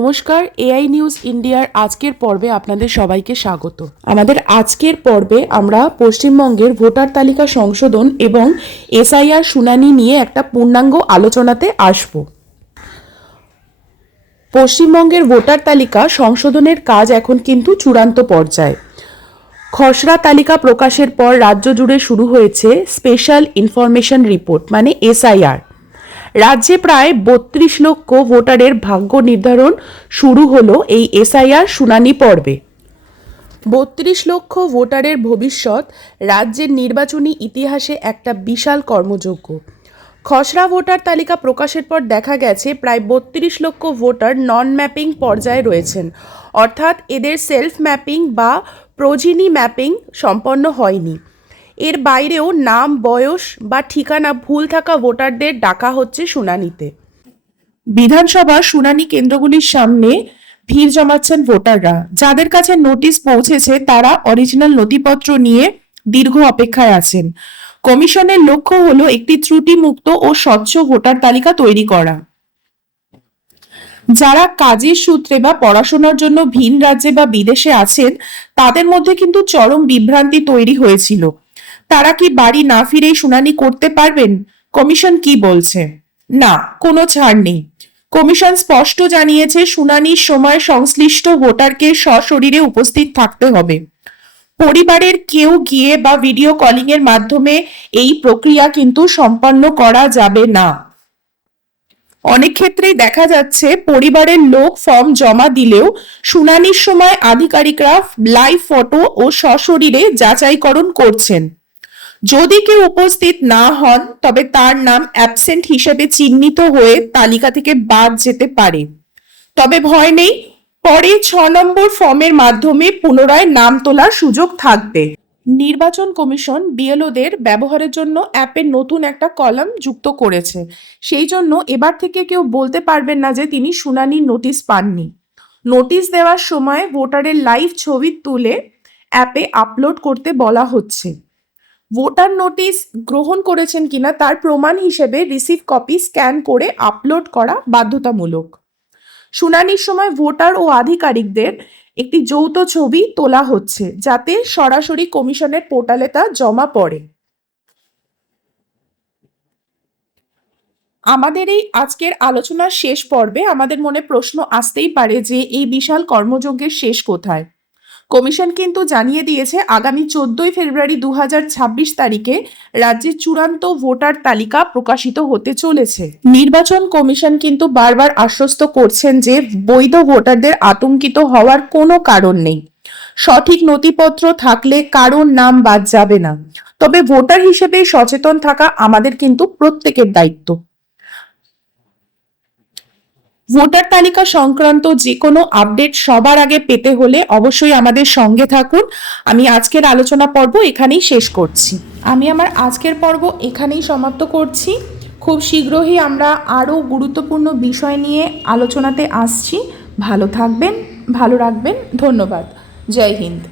নমস্কার, AI news ইন্ডিয়ার আজকের পর্বে আপনাদের সবাইকে স্বাগত। আমাদের আজকের পর্বে আমরা পশ্চিমবঙ্গের ভোটার তালিকা সংশোধন এবং এসআইআর শুনানি নিয়ে একটা পূর্ণাঙ্গ আলোচনাতে আসব। পশ্চিমবঙ্গের ভোটার তালিকা সংশোধনের কাজ এখন কিন্তু চূড়ান্ত পর্যায়ে। খসড়া তালিকা প্রকাশের পর রাজ্য জুড়ে শুরু হয়েছে স্পেশাল ইনফরমেশন রিপোর্ট মানে এসআইআর। রাজ্যে প্রায় ৩২ লক্ষ ভোটারের ভাগ্য নির্ধারণ শুরু হলো এই এসআইআর শুনানি পর্বে। ৩২ লক্ষ ভোটারের ভবিষ্যৎ রাজ্যের নির্বাচনী ইতিহাসে একটা বিশাল কর্মযজ্ঞ। খসড়া ভোটার তালিকা প্রকাশের পর দেখা গেছে প্রায় ৩২ লক্ষ ভোটার নন ম্যাপিং পর্যায়ে রয়েছেন, অর্থাৎ এদের সেলফ ম্যাপিং বা প্রোজিনি ম্যাপিং সম্পন্ন হয়নি। এর বাইরেও নাম, বয়স বা ঠিকানা ভুল থাকা ভোটারদের ডাকা হচ্ছে শুনানিতে। বিধানসভা শুনানি কেন্দ্রগুলির সামনে ভিড় জমাচ্ছেন ভোটাররা। যাদের কাছে নোটিশ পৌঁছেছে তারা অরিজিনাল নথিপত্র নিয়ে দীর্ঘ অপেক্ষায় আছেন। কমিশনের লক্ষ্য হলো একটি ত্রুটিমুক্ত ও স্বচ্ছ ভোটার তালিকা তৈরি করা। যারা কাজের সূত্রে বা পড়াশোনার জন্য ভিন রাজ্যে বা বিদেশে আছেন তাদের মধ্যে কিন্তু চরম বিভ্রান্তি তৈরি হয়েছিল। তারা কি বাড়ি না ফিরেই শুনানি করতে পারবেন? কমিশন কি বলছে? না, কোনো ছাড় নেই। কমিশন স্পষ্ট জানিয়েছে শুনানির সময় সংশ্লিষ্ট ভোটারকে সশরীরে উপস্থিত থাকতে হবে। পরিবারের কেউ গিয়ে বা ভিডিও কলিং এর মাধ্যমে এই প্রক্রিয়া কিন্তু সম্পন্ন করা যাবে না। অনেক ক্ষেত্রেই দেখা যাচ্ছে পরিবারের লোক ফর্ম জমা দিলেও শুনানির সময় আধিকারিকরা লাইভ ফটো ও সশরীরে যাচাইকরণ করছেন। যদি কেউ উপস্থিত না হন তবে তার নাম অ্যাবসেন্ট হিসেবে চিহ্নিত হয়ে তালিকা থেকে বাদ যেতে পারে। তবে ভয় নেই, পরে ৬ নম্বর ফর্মের মাধ্যমে পুনরায় নাম তোলার সুযোগ থাকবে। নির্বাচন কমিশন বিএলওদের ব্যবহারের জন্য অ্যাপে নতুন একটা কলাম যুক্ত করেছে। সেই জন্য এবার থেকে কেউ বলতে পারবেন না যে তিনি শুনানির নোটিশ পাননি। নোটিশ দেওয়ার সময় ভোটারের লাইভ ছবি তুলে অ্যাপে আপলোড করতে বলা হচ্ছে। ভোটার নোটিশ গ্রহণ করেছেন কিনা তার প্রমাণ হিসেবে রিসিভ কপি স্ক্যান করে আপলোড করা বাধ্যতামূলক। শুনানির সময় ভোটার ও আধিকারিকদের একটি যৌথ ছবি তোলা হচ্ছে যাতে সরাসরি কমিশনের পোর্টালে তা জমা পড়ে। আমাদের এই আজকের আলোচনার শেষ পর্বে আমাদের মনে প্রশ্ন আসতেই পারে যে এই বিশাল কর্মযজ্ঞের শেষ কোথায়। কমিশন কিন্তু জানিয়ে দিয়েছে আগামী 14 ফেব্রুয়ারি 2026 তারিখে রাজ্যের চূড়ান্ত ভোটার তালিকা প্রকাশিত হতে চলেছে। নির্বাচন কমিশন কিন্তু বারবার আশ্বস্ত করছেন যে বৈধ ভোটারদের আতঙ্কিত হওয়ার কোনো কারণ নেই। সঠিক নথিপত্র থাকলে কারোর নাম বাদ যাবে না। তবে ভোটার হিসেবে সচেতন থাকা আমাদের কিন্তু প্রত্যেকের দায়িত্ব। ভোটার তালিকা সংক্রান্ত যে কোনো আপডেট সবার আগে পেতে হলে অবশ্যই আমাদের সঙ্গে থাকুন। আমি আজকের আলোচনা পর্ব এখানেই শেষ করছি। আমি আমার আজকের পর্ব এখানেই সমাপ্ত করছি। খুব শীঘ্রই আমরা আরও গুরুত্বপূর্ণ বিষয় নিয়ে আলোচনাতে আসছি। ভালো থাকবেন, ভালো রাখবেন। ধন্যবাদ। জয় হিন্দ।